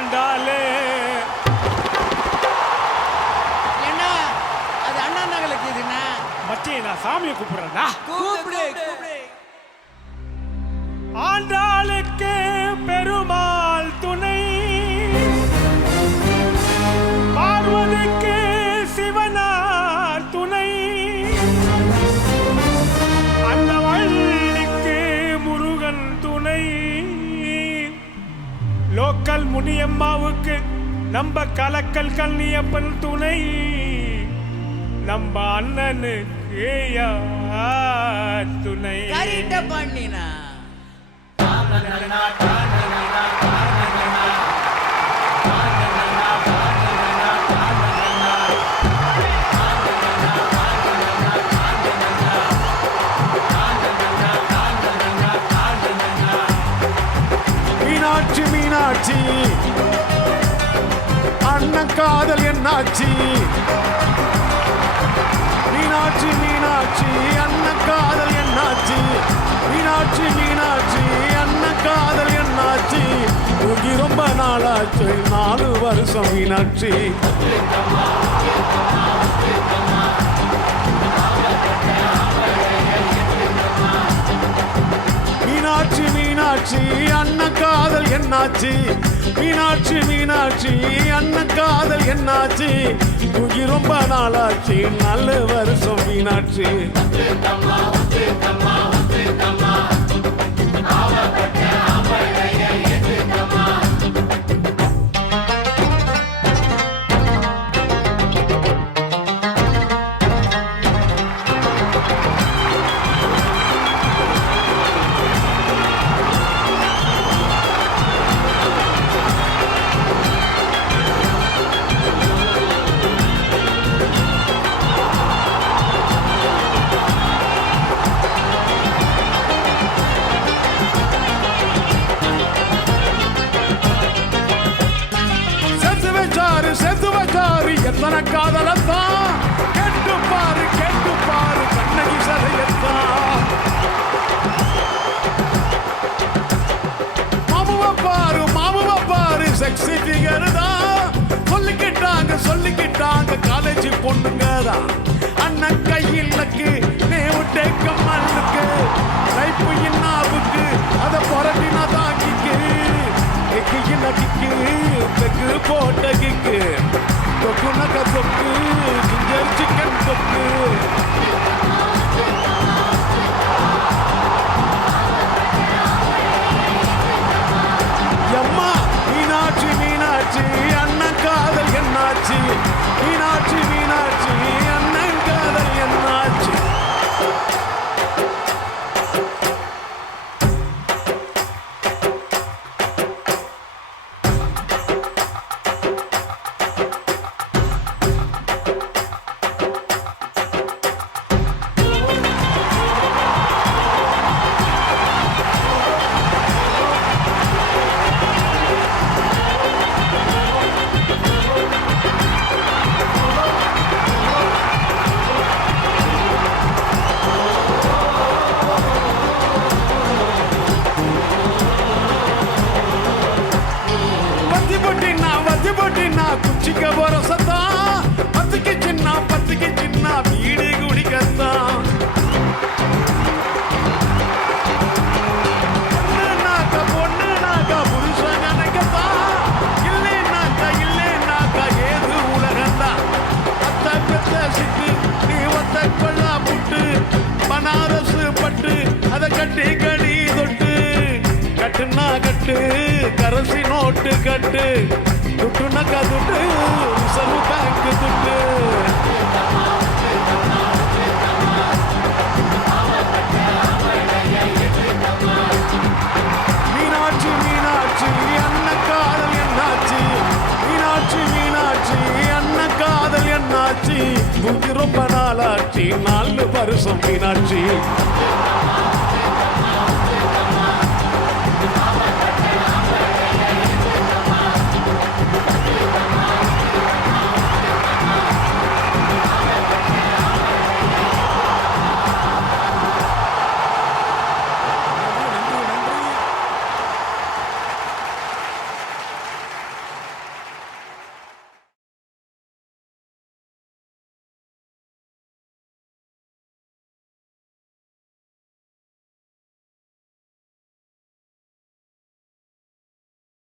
ஆண்டாலே. என்ன அது அண்ணா நகலுக்கு இதுனா மச்சி நான் சாமியை கூப்பிடுறேன்டா. கூப்பிடு. ஆண்டாளுக்கு பெருமாள் துணை, பார்வதிக்கு சிவனார் துணை, அந்த வள்ளிக்கு முருகன் துணை, லோக்கல் முனியம்மாவுக்கு நம்ம கலக்கல் கன்னியப்பன் துணை, நம்ம அண்ணனுக்கு யார் துணை? கரெக்டா பண்ணினா மீனாட்சி மீனாட்சி அண்ணன் காதல் என்னாச்சி? மீனாட்சி மீனாட்சி அண்ணன் காதல் என்னாச்சி? மீனாட்சி மீனாட்சி அண்ணன் காதல் என்னாச்சி? தூக்கி ரொம்ப நாளாச்சு 4 வருஷம் மீனாட்சி. மீனாட்சி மீனாட்சி அண்ணன் காதல் என்னாச்சி? மீனாட்சி மீனாட்சி அண்ணன் காதல் என்னாச்சி? தூக்கி ரொம்ப நாளாச்சு 4 வருஷம் மீனாட்சி. எத்தனை காதலத்தான் கேட்டு பாரு கண்ணகி சதையத்தான். மாமுவ பாரு செக்ஸி ஃபிகர் தான். சொல்லிக்கிட்டாங்க காலேஜ் பொண்ணுங்க தான். அண்ணன் கையிலக்கு நேவு டேக்க மண்ணுக்கு லைப்பு இன்னாவுக்கு அதை புரட்டினா தாங்கிக்கு கிக்கு தெக்கு போட்ட கிக்கு தொக்கு நக்க தொக்கு ஜிஞ்சர் சிக்கன் தொக்கு. அம்மா மீனாட்சி மீனாட்சி அண்ணன் காதல் என்னாச்சி? மீனாட்சி மீனாட்சி அண்ணன் காதல் என்னாச்சி? குச்சிக்க போற சத்தான் பத்துக்கு சின்ன வீடு குடிக்கத்தான். பொண்ணுனாக்கா புருஷன் நினைக்கத்தான். இல்லைனாக்கா ஏது உலகத்தான். அத்த பெத்த சிட்டு நீ ஒத்த கொள்ளா புட்டு பனாரசு பட்டு அதை கட்டி கடி தொட்டு கட்டுனா கட்டு கரசி நோட்டு கட்டு துட்டு நக்கா துட்டு ரிசர்வ் பேங்க் துட்டு. மீனாட்சி மீனாட்சி அண்ணன் காதல் என்னாச்சி? மீனாட்சி மீனாட்சி அண்ணன் காதல் என்னாச்சி? தூக்கி ரொம்ப நாளாச்சு 4 வருஷம் மீனாட்சி.